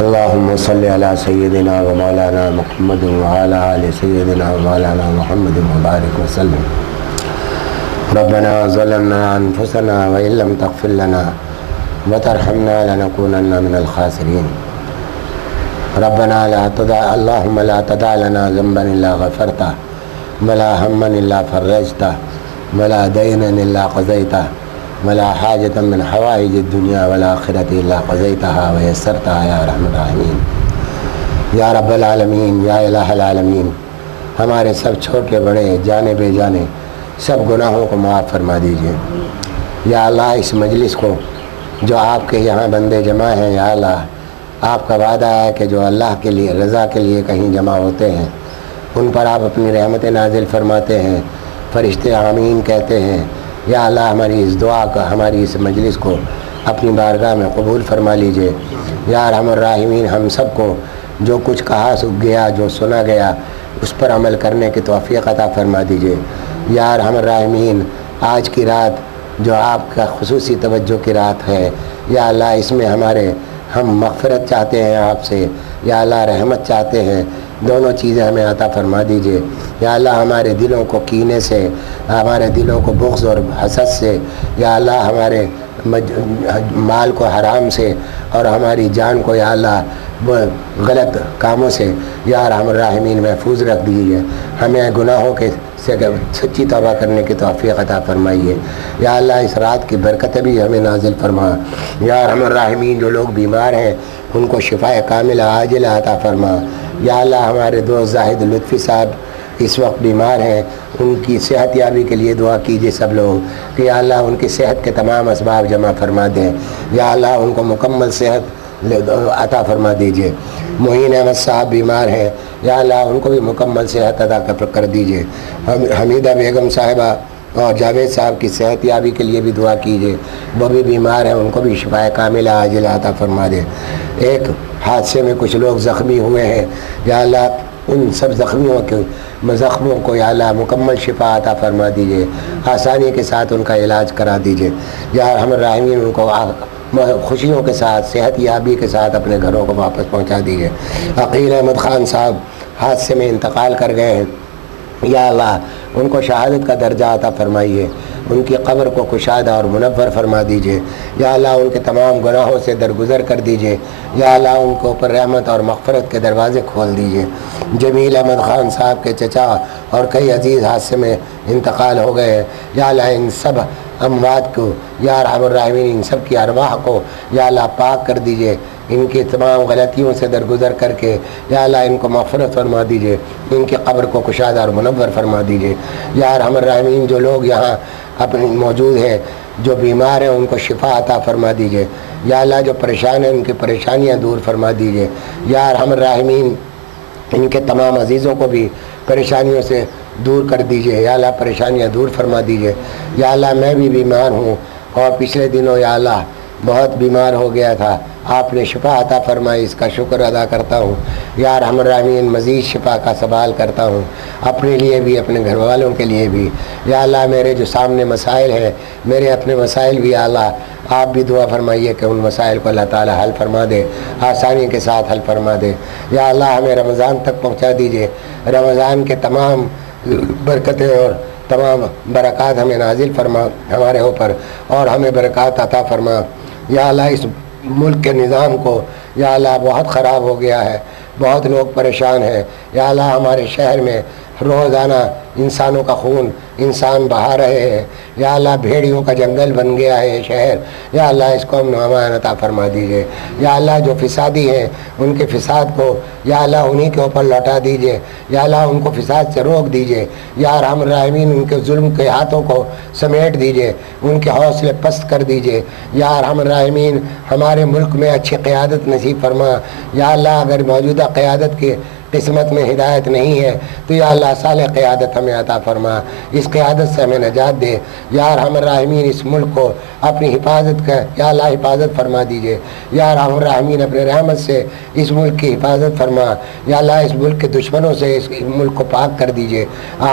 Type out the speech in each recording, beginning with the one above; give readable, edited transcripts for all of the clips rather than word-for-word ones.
اللهم صل على سيدنا ومولانا محمد وعلى آل سيدنا ومولانا محمد وبارك وسلم. ربنا ظلمنا أنفسنا وإن لم تغفر لنا وترحمنا لنكونن من الخاسرين. ربنا اللهم لا تدع لنا ذنبا إلا غفرته ولا هما إلا فرجته ولا دينا إلا قضيته ولا حاجة من حوائج الدنيا والآخرة إلا قضيتها ويسرتها يا ارحم الراحمین. یا رب العالمین، یا الہ العالمین، ہمارے سب چھوٹے بڑے جانے بے جانے سب گناہوں کو معاف فرما دیجئے. یا اللہ، اس مجلس کو جو آپ کے یہاں بندے جمع ہیں، یا اللہ آپ کا وعدہ ہے کہ جو اللہ کے لیے رضا کے لیے کہیں جمع ہوتے ہیں ان پر آپ اپنی رحمت نازل فرماتے ہیں، فرشتے آمین کہتے ہیں. یا اللہ، ہماری اس دعا کا، ہماری اس مجلس کو اپنی بارگاہ میں قبول فرما لیجئے. یا ارحم الراحمین، ہم سب کو جو کچھ کہا گیا، جو سنا گیا، اس پر عمل کرنے کی توفیق عطا فرما دیجئے. یا ارحم الراحمین، آج کی رات جو آپ کا خصوصی توجہ کی رات ہے، یا اللہ اس میں ہم مغفرت چاہتے ہیں آپ سے، یا اللہ رحمت چاہتے ہیں، دونوں چیزیں ہمیں عطا فرما دیجئے. یا اللہ ہمارے دلوں کو کینے سے، ہمارے دلوں کو بغض اور حسد سے، یا اللہ ہمارے مال کو حرام سے اور ہماری جان کو یا اللہ غلط کاموں سے یا ارحم الراحمین محفوظ رکھ دیجئے. ہمیں گناہوں کے سے سچی توبہ کرنے کی توفیق عطا فرمائیے. یا اللہ اس رات کی برکت بھی ہمیں نازل فرما. یا ارحم الراحمین، جو لوگ بیمار ہیں ان کو شفاء کاملہ عاجلہ عطا فرما. یا اللہ ہمارے دوست زاہد لطفی صاحب اس وقت بیمار ہیں، ان کی صحت یابی کے لیے دعا کیجیے سب لوگ کہ یا اللہ ان کی صحت کے تمام اسباب جمع فرما دیں. یا اللہ ان کو مکمل صحت عطا فرما دیجیے. معین احمد صاحب بیمار ہیں، یا اللہ ان کو بھی مکمل صحت عطا کر دیجیے. حمیدہ بیگم صاحبہ اور جاوید صاحب کی صحت یابی کے لیے بھی دعا کیجیے، وہ بھی بیمار ہیں، ان کو بھی شفاء کاملہ عاجلہ عطا فرما دے. ایک حادثے میں کچھ لوگ زخمی ہوئے ہیں، یا اللہ ان سب زخموں کو یا اللہ مکمل شفا عطا فرما دیجیے، آسانی کے ساتھ ان کا علاج کرا دیجیے. یا ارحم الراحمین ان کو خوشیوں کے ساتھ صحت یابی کے ساتھ اپنے گھروں کو واپس پہنچا دیجیے. عقیل احمد خان صاحب حادثے میں انتقال کر گئے ہیں، یا اللہ ان کو شہادت کا درجہ عطا فرمائیے، ان کی قبر کو کشادہ اور منور فرما دیجیے. یا اللہ ان کے تمام گناہوں سے درگزر کر دیجیے. یا اللہ ان کو اوپر رحمت اور مغفرت کے دروازے کھول دیجیے. جمیل احمد خان صاحب کے چچا اور کئی عزیز حادثے میں انتقال ہو گئے ہیں، یا اللہ ان سب اموات کو یا ارحم الراحمین ان سب کی ارواح کو یا اللہ پاک کر دیجیے، ان کی تمام غلطیوں سے درگزر کر کے یا اللہ ان کو مغفرت فرما دیجیے، ان کی قبر کو کشادہ اور منور فرما دیجیے. یا ارحم الراحمین جو لوگ یہاں اپنے موجود ہیں، جو بیمار ہیں ان کو شفا عطا فرما دیجیے. یا اللہ جو پریشان ہیں ان کی پریشانیاں دور فرما دیجیے. یا ارحم الراحمین ان کے تمام عزیزوں کو بھی پریشانیوں سے دور کر دیجیے. یا اللہ پریشانیاں دور فرما دیجیے. یا اللہ میں بھی بیمار ہوں اور پچھلے دنوں یا اللہ بہت بیمار ہو گیا تھا، آپ نے شفا عطا فرمائی، اس کا شکر ادا کرتا ہوں. یا ارحم الراحمین مزید شفا کا سوال کرتا ہوں اپنے لیے بھی، اپنے گھر والوں کے لیے بھی. یا اللہ میرے جو سامنے مسائل ہیں، میرے اپنے مسائل بھی یا اللہ آپ بھی دعا فرمائیے کہ ان مسائل کو اللہ تعالی حل فرما دے، آسانی کے ساتھ حل فرما دے. یا اللہ ہمیں رمضان تک پہنچا دیجیے، رمضان کے تمام برکتیں اور تمام برکات ہمیں نازل فرما ہمارے اوپر، اور ہمیں برکات عطا فرما. یا اللہ اس ملک کے نظام کو یا اللہ بہت خراب ہو گیا ہے، بہت لوگ پریشان ہیں. یا اللہ ہمارے شہر میں روزانہ انسانوں کا خون انسان بہا رہے ہیں. یا اللہ بھیڑیوں کا جنگل بن گیا ہے یہ شہر. یا اللہ اس کو امن و امان عطا فرما دیجیے. یا اللہ جو فسادی ہیں ان کے فساد کو یا اللہ انہی کے اوپر لوٹا دیجیے. یا اللہ ان کو فساد سے روک دیجیے. یا ارحم الراحمین ان کے ظلم کے ہاتھوں کو سمیٹ دیجیے، ان کے حوصلے پست کر دیجیے. یا ارحم الراحمین ہمارے ملک میں اچھی قیادت نصیب فرما. یا اللہ اگر موجودہ قیادت کی قسمت میں ہدایت نہیں ہے تو یا اللہ صالح قیادت ہمیں عطا فرما، اس قیادت سے ہمیں نجات دے. یا ارحم الراحمین اس ملک کو اپنی حفاظت کا یا اللہ حفاظت فرما دیجیے. یا ارحم الراحمین اپنے رحمت سے اس ملک کی حفاظت فرما. یا اللہ اس ملک کے دشمنوں سے اس ملک کو پاک کر دیجیے.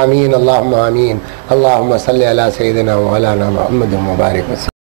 آمین اللہم آمین. اللہم صلی علی سیدنا مولانا محمد مبارک وسلم.